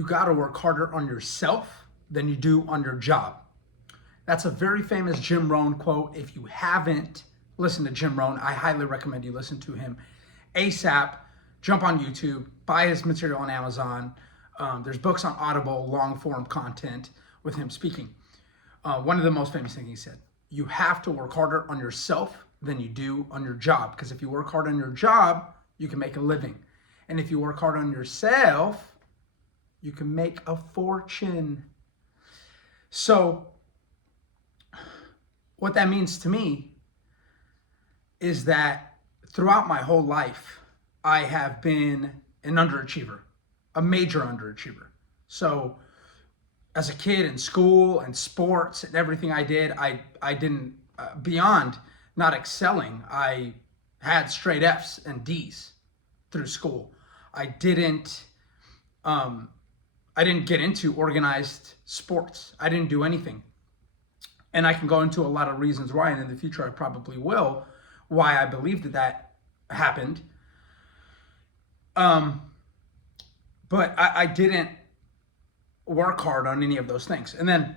you got to work harder on yourself than you do on your job. That's a very famous Jim Rohn quote. If you haven't listened to Jim Rohn, I highly recommend you listen to him ASAP. Jump on YouTube, buy his material on Amazon. There's books on Audible, long form content with him speaking. One of the most famous things he said, you have to work harder on yourself than you do on your job. Because if you work hard on your job, you can make a living. And if you work hard on yourself, you can make a fortune. So what that means to me is that throughout my whole life, I have been an underachiever, a major underachiever. So as a kid in school and sports and everything I did, I didn't, beyond not excelling, I had straight F's and D's through school. I didn't get into organized sports. I didn't do anything. And I can go into a lot of reasons why, and in the future I probably will, why I believe that happened. But I didn't work hard on any of those things. And then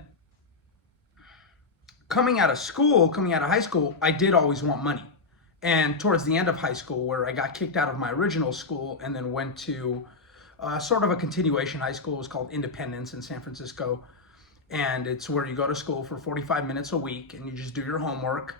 coming out of high school, I did always want money. And towards the end of high school, where I got kicked out of my original school and then went to sort of a continuation high school, it was called Independence in San Francisco. And it's where you go to school for 45 minutes a week and you just do your homework.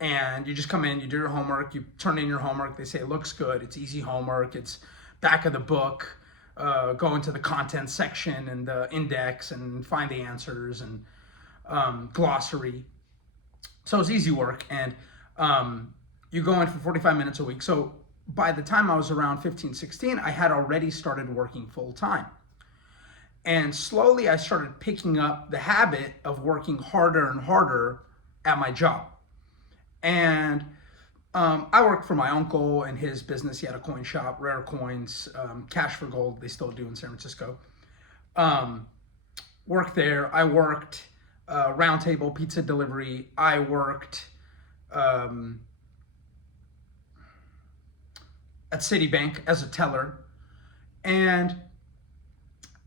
And you just come in, you do your homework, you turn in your homework, they say it looks good, it's easy homework, it's back of the book, go into the content section and the index and find the answers and glossary. So it's easy work, and you go in for 45 minutes a week. So by the time I was around 15, 16, I had already started working full time. And slowly I started picking up the habit of working harder and harder at my job. And I worked for my uncle and his business. He had a coin shop, rare coins, cash for gold. They still do in San Francisco. Worked there. I worked round table pizza delivery. I worked at Citibank as a teller. And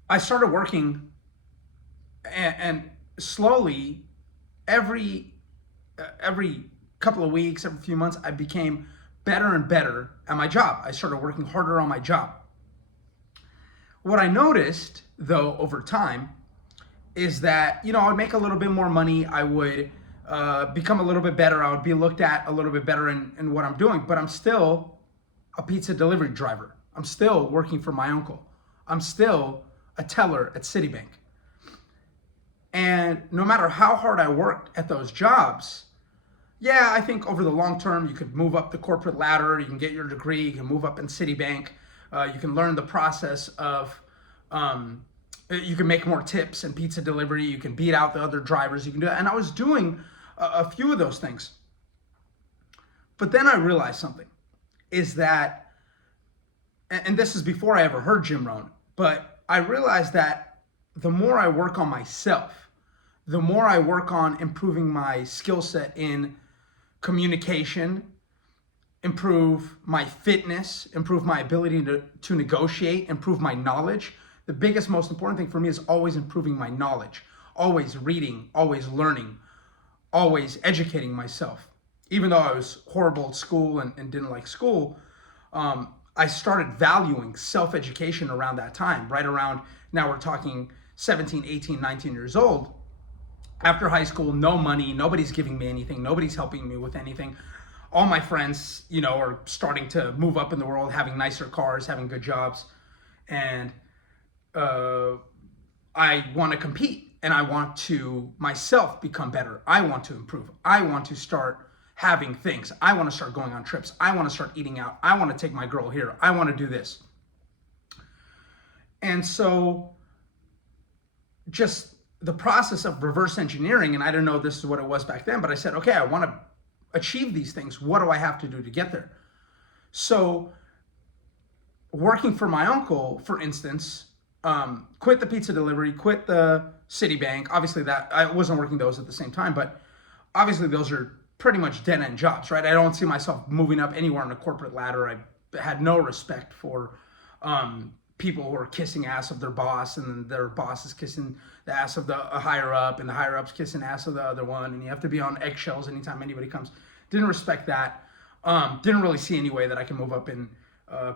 I started working, and slowly, every couple of weeks, every few months, I became better and better at my job. I started working harder on my job. What I noticed, though, over time, is that, I would make a little bit more money. I would become a little bit better. I would be looked at a little bit better in what I'm doing. But I'm still a pizza delivery driver. I'm still working for my uncle. I'm still a teller at Citibank. And no matter how hard I worked at those jobs, yeah, I think over the long term, you could move up the corporate ladder, you can get your degree, you can move up in Citibank, you can learn the process of, you can make more tips in pizza delivery, you can beat out the other drivers, you can do that. And I was doing a few of those things. But then I realized something, is that, and this is before I ever heard Jim Rohn, but I realized that the more I work on myself, the more I work on improving my skill set in communication, improve my fitness, improve my ability to negotiate, improve my knowledge. The biggest, most important thing for me is always improving my knowledge, always reading, always learning, always educating myself. Even though I was horrible at school and didn't like school, I started valuing self-education around that time, right around, now we're talking 17, 18, 19 years old. After high school, no money, nobody's giving me anything, nobody's helping me with anything. All my friends, are starting to move up in the world, having nicer cars, having good jobs. And I want to compete, and I want to myself become better. I want to improve. I want to start having things. I want to start going on trips. I want to start eating out. I want to take my girl here. I want to do this. And so just the process of reverse engineering, and I don't know if this is what it was back then, but I said, okay, I want to achieve these things. What do I have to do to get there? So working for my uncle, for instance, quit the pizza delivery, quit the Citibank. Obviously that I wasn't working those at the same time, but obviously those are pretty much dead-end jobs, right? I don't see myself moving up anywhere on the corporate ladder. I had no respect for people who are kissing ass of their boss, and then their boss is kissing the ass of the higher up, and the higher up's kissing ass of the other one, and you have to be on eggshells anytime anybody comes. Didn't respect that. Didn't really see any way that I can move up in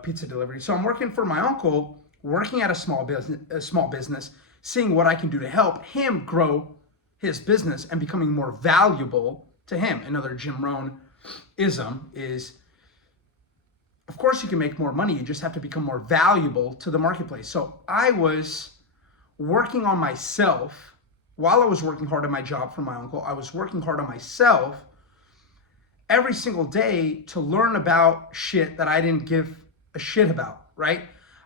pizza delivery. So I'm working for my uncle, working at a small business, seeing what I can do to help him grow his business and becoming more valuable to him. Another Jim Rohn ism is, of course you can make more money, you just have to become more valuable to the marketplace. So I was working on myself while I was working hard at my job for my uncle. I was working hard on myself every single day to learn about shit that I didn't give a shit about, right?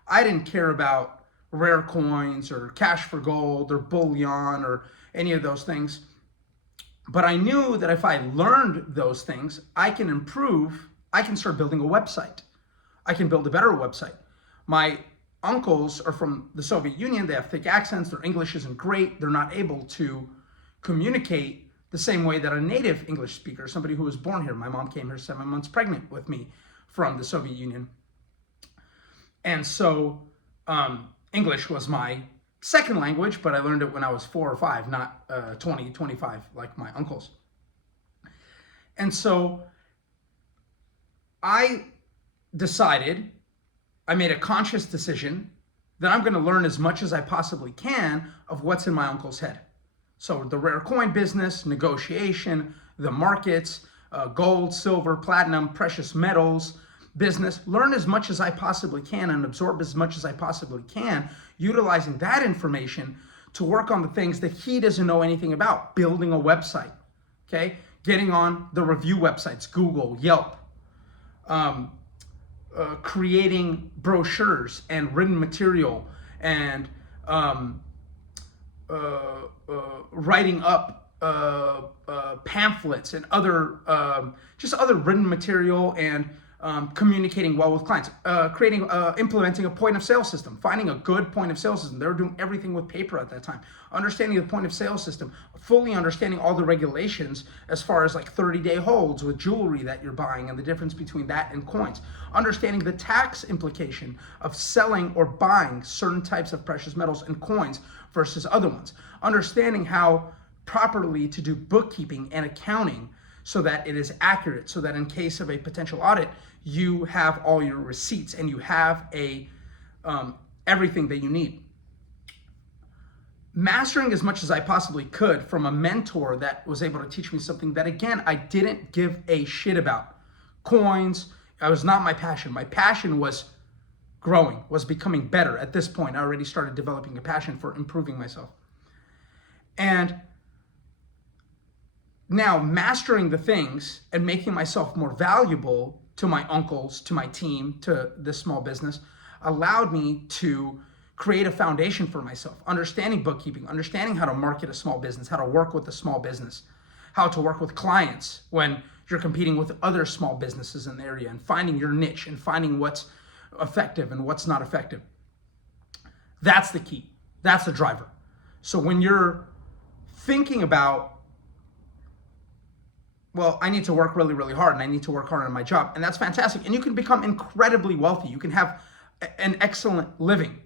I didn't care about rare coins or cash for gold or bullion or any of those things. But I knew that if I learned those things, I can improve, I can start building a website. I can build a better website. My uncles are from the Soviet Union. They have thick accents. Their English isn't great. They're not able to communicate the same way that a native English speaker, somebody who was born here. My mom came here 7 months pregnant with me from the Soviet Union. And so English was my second language, but I learned it when I was 4 or 5, not 20, 25, like my uncles. And so I decided, I made a conscious decision that I'm going to learn as much as I possibly can of what's in my uncle's head. So the rare coin business, negotiation, the markets, gold, silver, platinum, precious metals business, learn as much as I possibly can and absorb as much as I possibly can, utilizing that information to work on the things that he doesn't know anything about, building a website, okay? Getting on the review websites, Google, Yelp, creating brochures and written material and writing up pamphlets and other just other written material and communicating well with clients, implementing a point of sale system, finding a good point of sale system. They were doing everything with paper at that time. Understanding the point of sale system, fully understanding all the regulations as far as like 30-day holds with jewelry that you're buying and the difference between that and coins. Understanding the tax implication of selling or buying certain types of precious metals and coins versus other ones. Understanding how properly to do bookkeeping and accounting so that it is accurate, so that in case of a potential audit, you have all your receipts and you have everything that you need. Mastering as much as I possibly could from a mentor that was able to teach me something that, again, I didn't give a shit about. Coins, that was not my passion. My passion was growing, was becoming better. At this point, I already started developing a passion for improving myself. And now mastering the things and making myself more valuable to my uncles, to my team, to this small business, allowed me to create a foundation for myself, understanding bookkeeping, understanding how to market a small business, how to work with a small business, how to work with clients when you're competing with other small businesses in the area, and finding your niche and finding what's effective and what's not effective. That's the key. That's the driver. So when you're thinking about, well, I need to work really, really hard and I need to work hard on my job, and that's fantastic. And you can become incredibly wealthy. You can have an excellent living.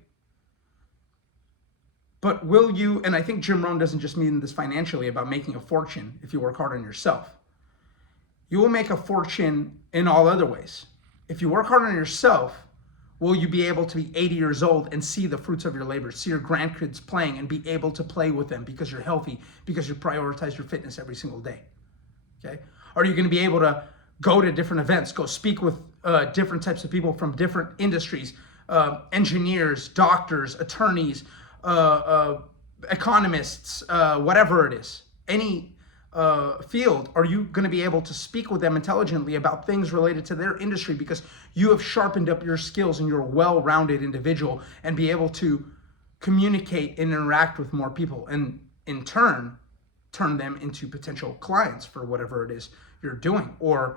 But will you, and I think Jim Rohn doesn't just mean this financially about making a fortune if you work hard on yourself. You will make a fortune in all other ways. If you work hard on yourself, will you be able to be 80 years old and see the fruits of your labor, see your grandkids playing and be able to play with them because you're healthy, because you prioritize your fitness every single day? Okay? Are you going to be able to go to different events, go speak with different types of people from different industries, engineers, doctors, attorneys, economists, whatever it is, any field? Are you going to be able to speak with them intelligently about things related to their industry because you have sharpened up your skills and you're a well-rounded individual, and be able to communicate and interact with more people, and in turn turn them into potential clients for whatever it is you're doing, or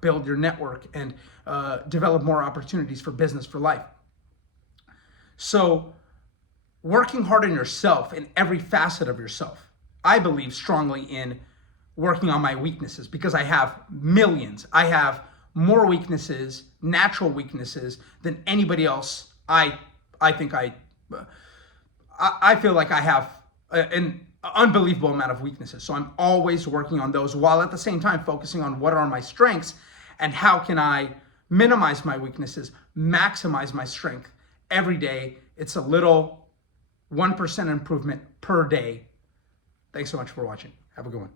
build your network and develop more opportunities for business, for life. So working hard on yourself in every facet of yourself. I believe strongly in working on my weaknesses because I have millions. I have more weaknesses, natural weaknesses, than anybody else I I think I feel like I have an unbelievable amount of weaknesses. So I'm always working on those while at the same time focusing on what are my strengths and how can I minimize my weaknesses, maximize my strength every day. It's a little 1% improvement per day. Thanks so much for watching. Have a good one.